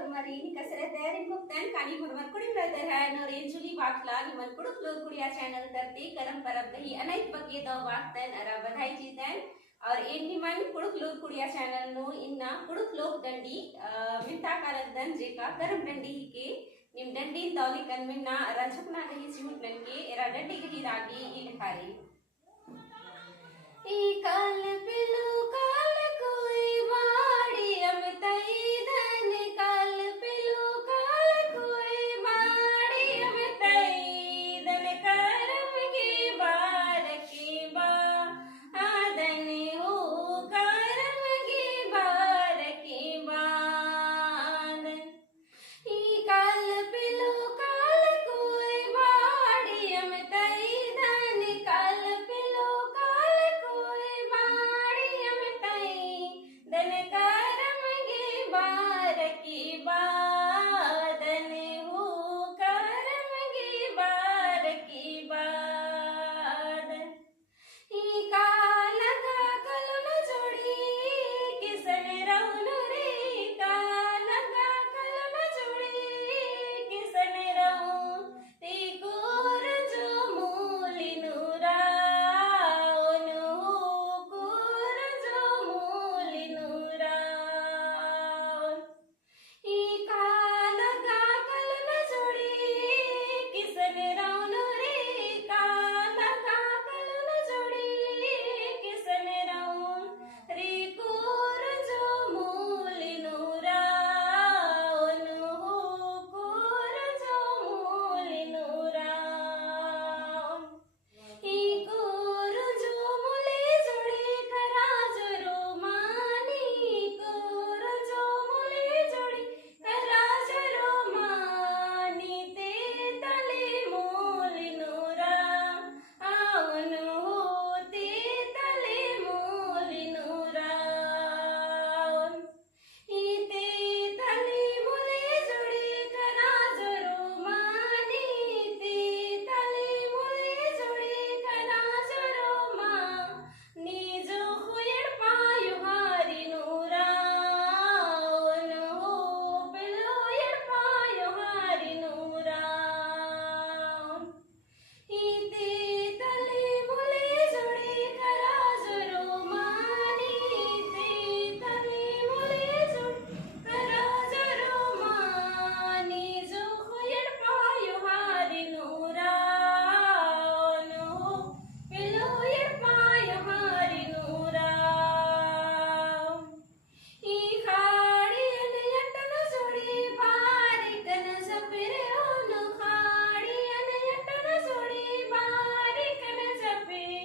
hormari ini kasarete rin buktan kani hormar kudim radar hai no renjuli bakla ni man kuduk log kudiya channel terti karam parab dahi anait bakke do baktan ara badhai jitan और इन मन कुड़ुक लोग कुड़िया channel no इन्ना कुड़ुक लोग डंडी मिता कारदन जेका करम डंडी के निम डंडी तौली कन में ना रंजकना गही सिमुट नन के एरा डंडी गही रागी ई लिखारी ई काल पिलो काल कोई माड़ी अमतई धन काल पिलो काल कोई माड़ी अमतई धन करम की बार की बा आदन हो करम की बार की बादन ई काल पिलो काल कोई माड़ी अमतई धन काल पिलो काल कोई माड़ी अमतई धन करम की बार की बादन हो करम की बार की बादन ई कालगा कलम जोड़ी किसन रौन रे कालगा कलम जोड़ी किसन रौन ती कोर जो मूली नूराउन हो कोर जो मूली नूराउन ई कालगा कलम जोड़ी किसन रौन रे कालगा कलम जोड़ी किसन रौन रे कोर जो मूली नूराउन हो कोर जो मूली नूराउन ई कोर जो मूली जोड़ी खरा जरो मानी कोर जो मूली जोड़ी खरा जरो मानी ते तले मूली नूरा आवन हो ते तले मूली नूराउन ई ते तले मूली जोड़ी खरा जरो मानी ते तले मूली जोड़ी खरा जरो मानी जो खुयर पायु हारी नूराउन हो पिलो यर पायु हारी नूराउन ई ते तले मूली जोड़ी खरा जरो मानी ते तले मूली जोड़ी खरा जरो मानी जो खुयर पायु हारी नूराउन हो पिलो यर पायु हारी नूराउन ई खाड़ी अनयटन जोड़ी बारिकन जपिरे ओनु खाड़ी अनयटन जोड़ी बारिकन जपिरे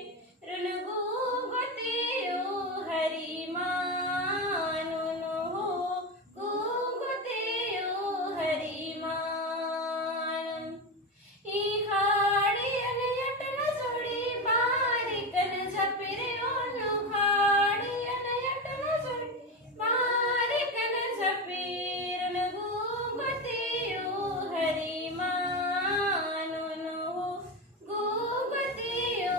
रुलगु गोते ओ हरि मानुन हो गोते ओ हरि मानुन ई खाड़ी अनयटन जोड़ी बारिकन जपिरे ओनु खाड़ी अनयटन जोड़ी बारिकन जपिरे रुलगु गोते ओ हरि मानुन हो गोते ओ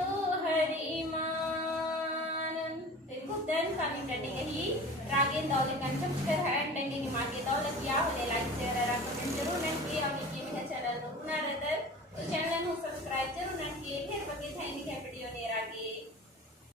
हरि मानुन देखो दन kami tadi gahi ragin daulat kan subscribe dan ini mati daulat ya oleh like share dan komen जरूर nanti kami ini channel nu guna radar तो channel nu subscribe जरूर nanti फिर बगे थाई वीडियो ने रागे